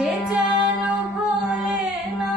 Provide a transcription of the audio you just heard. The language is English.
সে যেন ভোলে না